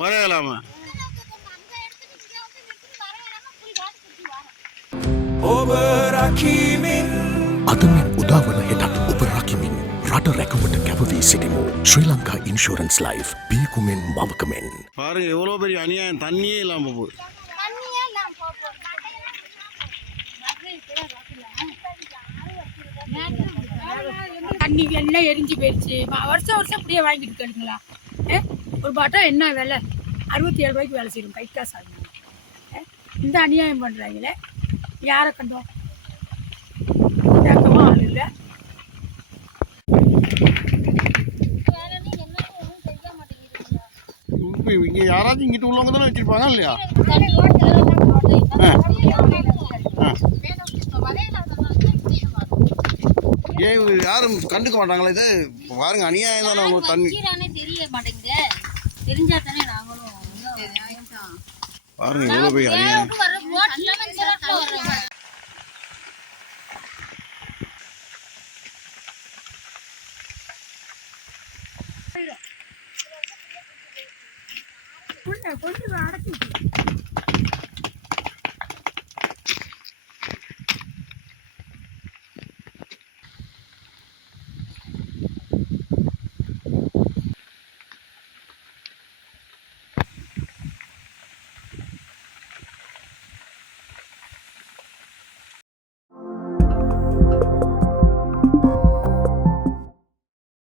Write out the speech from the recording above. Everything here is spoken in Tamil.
வரையலாமா? අදමින් උදාවන හෙටත් ඔබ රකිමින් රට රැකවට කැපවී සිටිමු. ශ්‍රී ලංකා ඉන්ශූරන්ස් ලයිෆ් පියකුමෙන් මවකමෙන්. பாருங்க எவ்வளோ பெரிய அநியாயம், தண்ணியே இல்லாம போகுது. தண்ணி எல்லாம் எரிஞ்சு போயிடுச்சு. வருஷம் வருஷம் இப்படியே வாங்கிட்டு இருக்கீங்களா? ஒரு பாட்டம் என்ன விலை? 67 ரூபாய்க்கு வேலை செய்யணும், கை காசு ஆகுது. இந்த அநியாயம் பண்ணுறாங்களே, யாரை கண்டோம்? கேட்கவும் ஆள் இல்லை. இங்கே யாராச்சும் இங்கிட்டு உள்ளவங்க தானே வச்சிருப்பாங்க இல்லையா? ஏன் யாரும் கண்டுக்க மாட்டாங்களா? இது பாருங்க, அநியாயம் தானே. உங்களுக்கு தண்ணி தெரிய மாட்டேங்குது. தெரிஞ்சா தானே நாங்களும் பாருங்க எவ்வளோ பெரிய அநியாயம். கொஞ்சம் அடக்கி